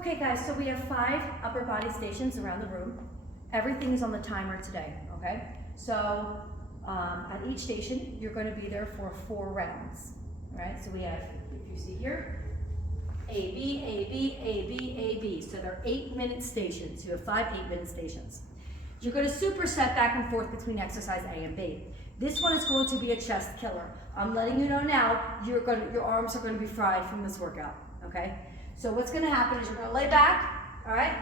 Okay guys, so we have 5 upper body stations around the room. Everything is on the timer today, okay? So at each station, you're going to be there for 4 rounds, all right? So we have, if you see here, A, B, A, B, A, B, A, B. So they're 8-minute stations. You have 5 8-minute stations. You're going to superset back and forth between exercise A and B. This one is going to be a chest killer. I'm letting you know now, your arms are going to be fried from this workout, okay? So what's going to happen is you're going to lay back, all right?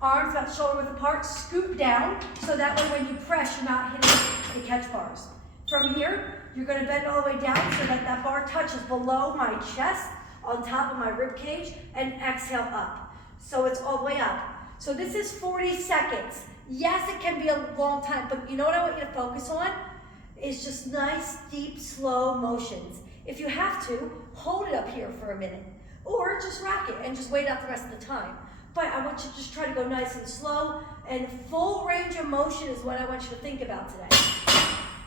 Arms about shoulder width apart, scoop down, so that way when you press, you're not hitting the catch bars. From here, you're going to bend all the way down so that that bar touches below my chest, on top of my rib cage, and exhale up. So it's all the way up. So this is 40 seconds. Yes, it can be a long time, but you know what I want you to focus on? Is just nice, deep, slow motions. If you have to, hold it up here for a minute, or just rack it and just wait out the rest of the time. But I want you to just try to go nice and slow, and full range of motion is what I want you to think about today.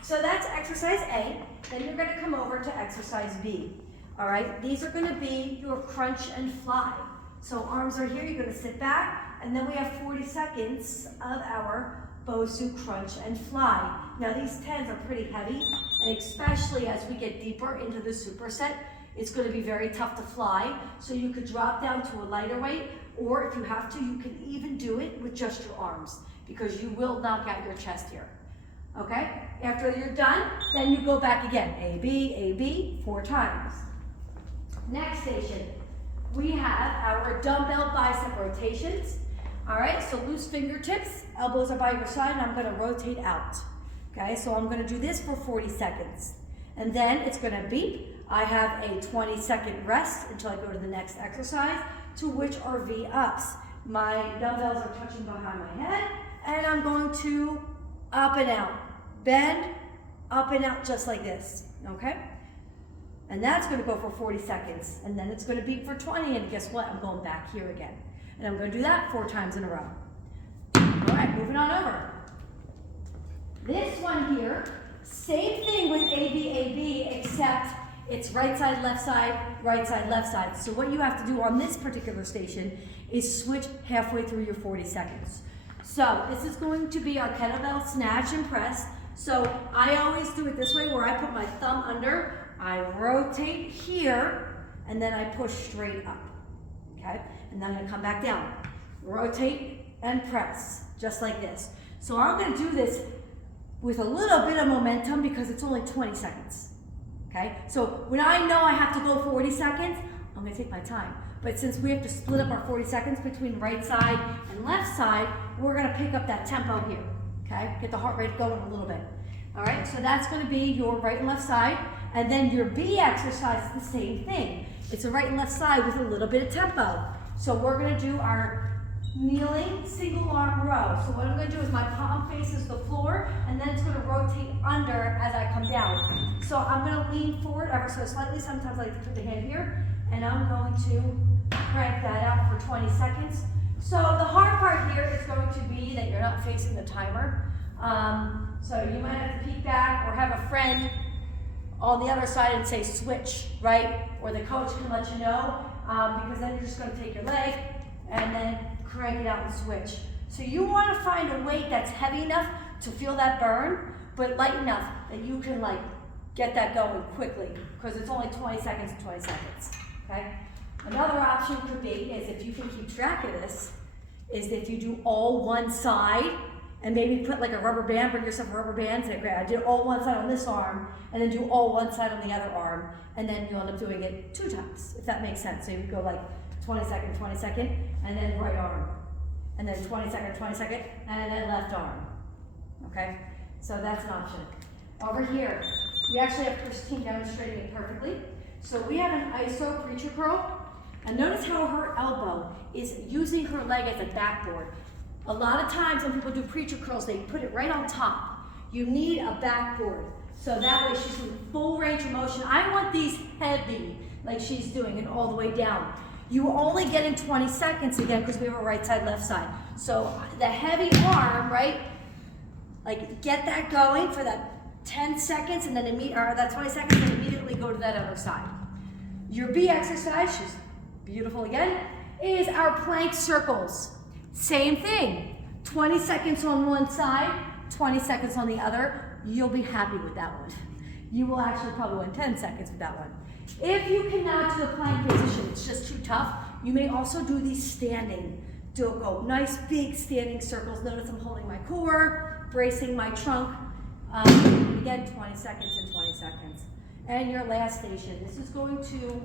So that's exercise A. Then you're going to come over to exercise B. All right, these are going to be your crunch and fly. So arms are here, you're going to sit back, and then we have 40 seconds of our Bosu crunch and fly. Now these 10s are pretty heavy, and especially as we get deeper into the superset, it's going to be very tough to fly. So you could drop down to a lighter weight, or if you have to, you can even do it with just your arms, because you will knock out your chest here. Okay? After you're done, then you go back again. A, B, 4 times. Next station, we have our dumbbell bicep rotations. All right, so loose fingertips, elbows are by your side, and I'm going to rotate out. Okay, so I'm going to do this for 40 seconds. And then it's going to beep. I have a 20-second rest until I go to the next exercise, to which are V-ups. My dumbbells are touching behind my head, and I'm going to up and out. Bend, up and out, just like this, okay? And that's going to go for 40 seconds, and then it's going to beep for 20, and guess what? I'm going back here again. And I'm going to do that 4 times in a row. All right, moving on over. This one here, same thing with AB, except it's right side, left side, right side, left side. So what you have to do on this particular station is switch halfway through your 40 seconds. So this is going to be our kettlebell snatch and press. So I always do it this way, where I put my thumb under, I rotate here, and then I push straight up, okay? And then I'm gonna come back down. Rotate and press, just like this. So I'm gonna do this with a little bit of momentum because it's only 20 seconds, okay? So when I know I have to go 40 seconds, I'm gonna take my time. But since we have to split up our 40 seconds between right side and left side, we're gonna pick up that tempo here, okay? Get the heart rate going a little bit. All right, so that's gonna be your right and left side. And then your B exercise is the same thing. It's a right and left side with a little bit of tempo. So we're gonna do our kneeling single arm row. So what I'm gonna do is my palm faces the floor, and then it's gonna rotate under as I come down. So I'm gonna lean forward ever so slightly. Sometimes I like to put the hand here, and I'm going to crank that out for 20 seconds. So the hard part here is going to be that you're not facing the timer. So you might have to peek back or have a friend on the other side and say switch, right? Or the coach can let you know, because then you're just going to take your leg and then crank it out and switch. So you want to find a weight that's heavy enough to feel that burn, but light enough that you can like get that going quickly, because it's only 20 seconds to 20 seconds, okay? Another option could be, is if you can keep track of this, is if you do all one side, and maybe put like a rubber band, bring yourself a rubber band, say, great, I did all one side on this arm, and then do all one side on the other arm, and then you'll end up doing it 2 times, if that makes sense. So you would go like 20 second, and then right arm, and then 20 second, and then left arm, okay? So that's an option. Over here, we actually have Christine demonstrating it perfectly. So we have an iso preacher curl, and notice how her elbow is using her leg as a backboard. A lot of times when people do preacher curls, they put it right on top. You need a backboard, so that way she's in full range of motion. I want these heavy, like she's doing, and all the way down. You only get in 20 seconds again, because we have a right side, left side. So the heavy arm, right, like get that going for that 10 seconds, and then or that 20 seconds, and immediately go to that other side. Your B exercise, she's beautiful again, is our plank circles. Same thing, 20 seconds on one side, 20 seconds on the other. You'll be happy with that one. You will actually probably win 10 seconds with that one. If you cannot do the plank position, it's just too tough, you may also do these standing. Go nice big standing circles. Notice I'm holding my core, bracing my trunk. Again, 20 seconds and 20 seconds. And your last station, this is going to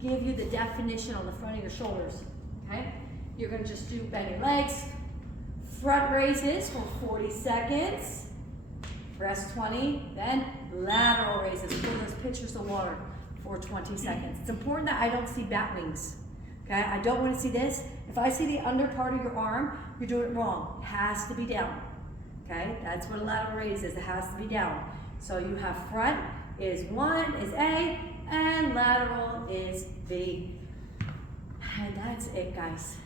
give you the definition on the front of your shoulders, okay? You're gonna just do bend your legs, front raises for 40 seconds, press 20, then lateral raises, pull those pitchers of water for 20 seconds. It's important that I don't see bat wings, okay? I don't wanna see this. If I see the under part of your arm, you're doing it wrong. It has to be down, okay? That's what a lateral raise is, it has to be down. So you have front is 1, is A, and lateral is B. And that's it, guys.